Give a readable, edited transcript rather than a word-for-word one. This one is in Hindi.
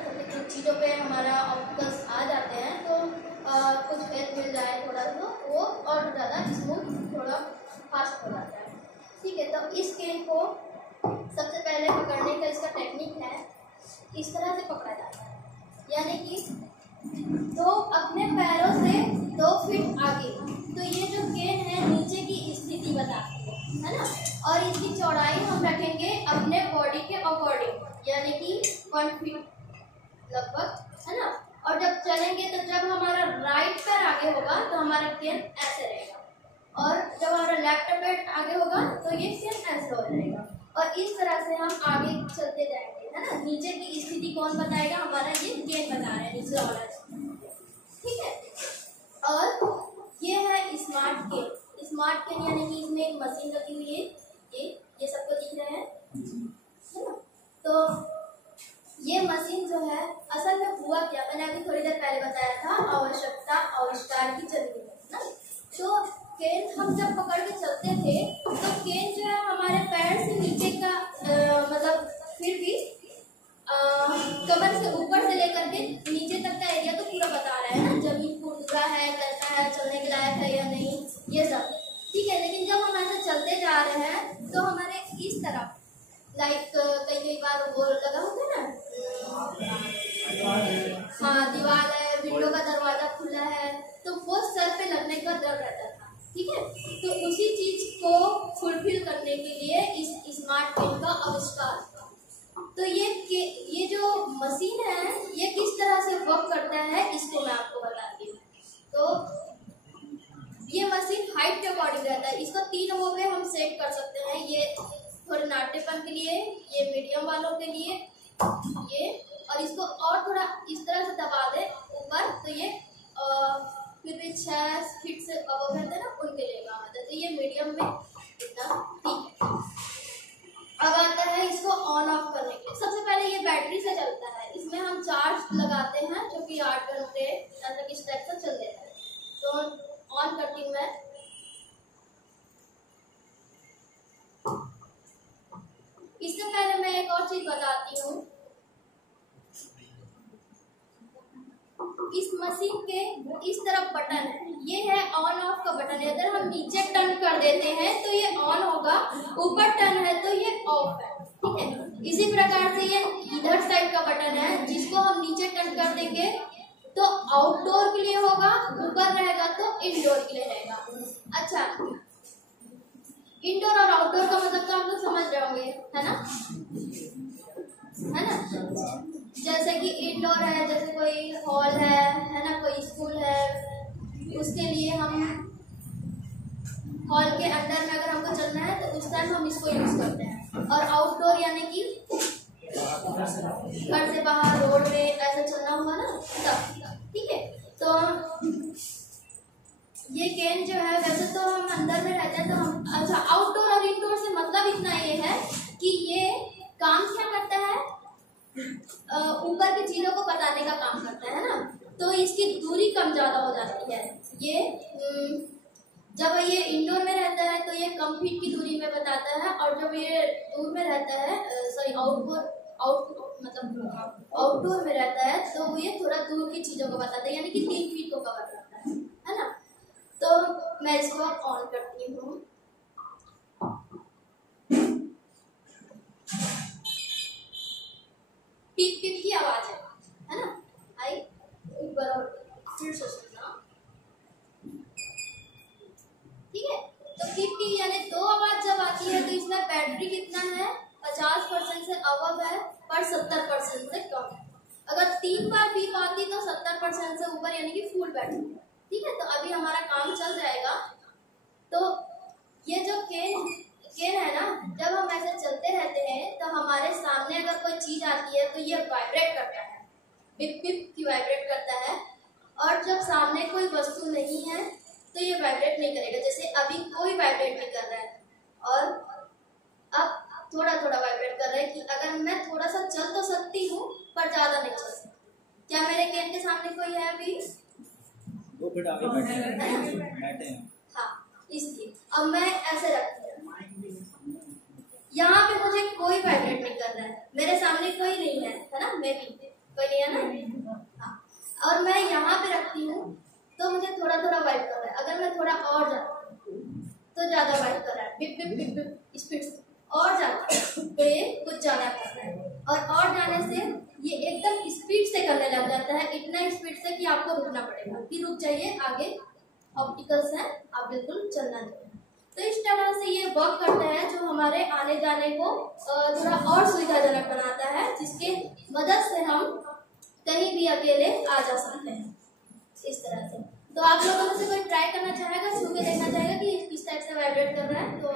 छोटे छोटे कुछ चीज़ों पे हमारा ऑब्स्टिकल्स आ जाते हैं, तो कुछ हेल्प मिल जाए थोड़ा, तो वो और ज़्यादा स्मूथ थोड़ा फास्ट हो जाता है। ठीक है, तो इस केन को सबसे पहले पकड़ने का इसका टेक्निक है, इस तरह से पकड़ा जाता है, यानी कि दो अपने पैरों से 2 फीट आगे। तो ये जो केन है नीचे की स्थिति बताती है ना, और इसकी चौड़ाई हम रखेंगे अपने बॉडी के अकॉर्डिंग, यानी कि 1 फीट लगभग, है ना। और जब चलेंगे तो जब हमारा राइट पैर आगे होगा तो हमारा केन ऐसे रहेगा, और जब हमारा लेफ्ट पैर आगे होगा तो ये केन ऐसे हो जाएगा, और इस तरह से हम आगे चलते जाएंगे, है ना। नीचे की स्थिति कौन बताएगा? हमारा ये केन बता रहा है नीचे वाला, ठीक है। और ये है स्मार्ट केन। स्मार्ट केन यानी कि इसमें एक मशीन लगी हुई है, ये सबको दिख रहे हैं, है ना। तो ये मशीन जो है, असल में हुआ क्या, मैंने अभी थोड़ी देर पहले बताया था, आवश्यकता आविष्कार की जरूरी है ना। तो केन हम जब पकड़ के चलते थे तो केन जो है हमारे पैर से नीचे का मतलब फिर भी कमर से ऊपर से लेकर के नीचे तक का एरिया तो पूरा बता रहा है ना, जमीन खुरदुरा है, कैसा है, चलने के लायक है या नहीं, ये सब ठीक है। लेकिन जब हम ऐसे चलते जा रहे हैं तो हमारे इस तरफ लाइक कई बार वो लगा होता है ना, हाँ दीवार है, विंडो का दरवाजा खुला है, तो वो सर पे लगने का डर रहता था, ठीक है। तो उसी चीज को फुलफिल करने के लिए इस स्मार्ट केन का आविष्कार हुआ। तो ये जो मशीन है ये किस तरह से वर्क करता है इसको मैं आपको बताती हूँ। तो ये मशीन हाइट के अकॉर्डिंग रहता है, इसको 3 वो पे हम सेट कर सकते हैं, ये थोड़े नाटेपन के लिए, ये मीडियम वालों के लिए, ये, और इसको और थोड़ा इस तरह से दबा दे ऊपर तो ये फिर भी 6 फीट से अब करते हैं ना, उनके लिए काम आता है। तो ये मीडियम में इतना ठीक है। अब आता है इसको ऑन ऑफ करने के लिए। सबसे पहले ये बैटरी से चलता है, इसमें हम चार्ज लगाते हैं जो कि 8 घंटे ऐसा किस टाइप से चल देता है। तो ऑन करती हूँ मैं, इससे पहले मैं एक और चीज बताती हूँ। इस मशीन के इस तरफ बटन है, ये है ऑन ऑफ का बटन है। अगर हम नीचे टर्न कर देते हैं तो ये ऑन होगा, ऊपर टर्न है तो ये ऑफ है, ठीक है। इसी प्रकार से ये इधर साइड का बटन है, जिसको हम नीचे टर्न कर देंगे तो आउटडोर के लिए होगा, ऊपर रहेगा तो इंडोर के लिए रहेगा। अच्छा, इंडोर और आउटडोर का मतलब तो आप लोग समझ रहे होंगे, है ना, है ना। जैसे कि इंडोर है, जैसे कोई हॉल है ना, कोई स्कूल है, उसके लिए हम हॉल के अंदर में अगर हमको चलना है तो उस टाइम हम इसको यूज करते हैं। और आउटडोर यानी कि घर से बाहर रोड पे ऐसा चलना हुआ ना तब, ठीक है। तो ये केन जो है, वैसे तो हम अंदर में रहते हैं तो हम, अच्छा आउटडोर और इंडोर से मतलब इतना ये है कि ये काम क्या करता है, ऊपर की चीजों को बताने का काम करता है ना। तो इसकी दूरी कम ज्यादा हो जाती है। ये जब ये इंडोर में रहता है तो ये कम फीट की दूरी में बताता है, और जब ये दूर में रहता है, सॉरी आउटडोर में रहता है तो ये थोड़ा दूर की चीजों को बताता है, यानी कि 3 फीट को कवर करता है ना। तो मैं इसको ऑन करती हूँ। टिप टिप की आवाज है ना, आई ऊपर और फिर से सुनना, ठीक है। तो टिप टिप यानी 2 आवाज जब आती है तो इसमें बैटरी कितना है, 50% से अबव है पर 70% से कम है। अगर 3 बार बीप आती तो 70% से ऊपर यानी कि फुल बैटरी, ठीक है। तो अभी हमारा काम चल जाएगा। तो ये जो केन है ना, जब हम ऐसे चलते रहते हैं तो हमारे सामने अगर कोई चीज आती है तो ये वाइब्रेट करता है, बिप बिप की वाइब्रेट करता है। और जब सामने कोई वस्तु नहीं है तो ये वाइब्रेट नहीं करेगा, जैसे अभी कोई वाइब्रेट नहीं कर रहा है, और अब थोड़ा थोड़ा वाइब्रेट कर रहा है कि अगर मैं थोड़ा सा चल तो सकती हूँ पर ज्यादा नहीं चल सकती। क्या मेरे केन के सामने कोई है अभी? हाँ, इसलिए अब मैं ऐसे रखती हूँ, यहाँ पे मुझे कोई वाइब्रेट नहीं कर रहा है, मेरे सामने कोई नहीं है, है ना, मैं भी कोई नहीं है ना? हाँ, और मैं यहाँ पे रखती हूँ तो मुझे थोड़ा थोड़ा वाइप कर रहा है। अगर मैं थोड़ा और जाती हूँ तो ज़्यादा वाइप कर रहा है, beep beep beep beep speed से और जाता है तो ये कुछ ज़्यादा कर रहा है। और जाने से ये एकदम स्पीड से करने लग जाता है, इतना स्पीड से कि आपको रुकना पड़ेगा कि रुक जाइए, आगे ऑप्टिकल्स हैं, आप बिल्कुल चलना चाहिए। तो इस तरह से ये वर्क करता है जो हमारे आने जाने को थोड़ा और सुविधाजनक बनाता है, जिसके मदद से हम कहीं भी अकेले आ जा सकते हैं इस तरह से। तो आप लोगों में से कोई ट्राई करना चाहेगा, छू के देखना चाहेगा कि किस टाइप से वाइब्रेट कर रहा है? तो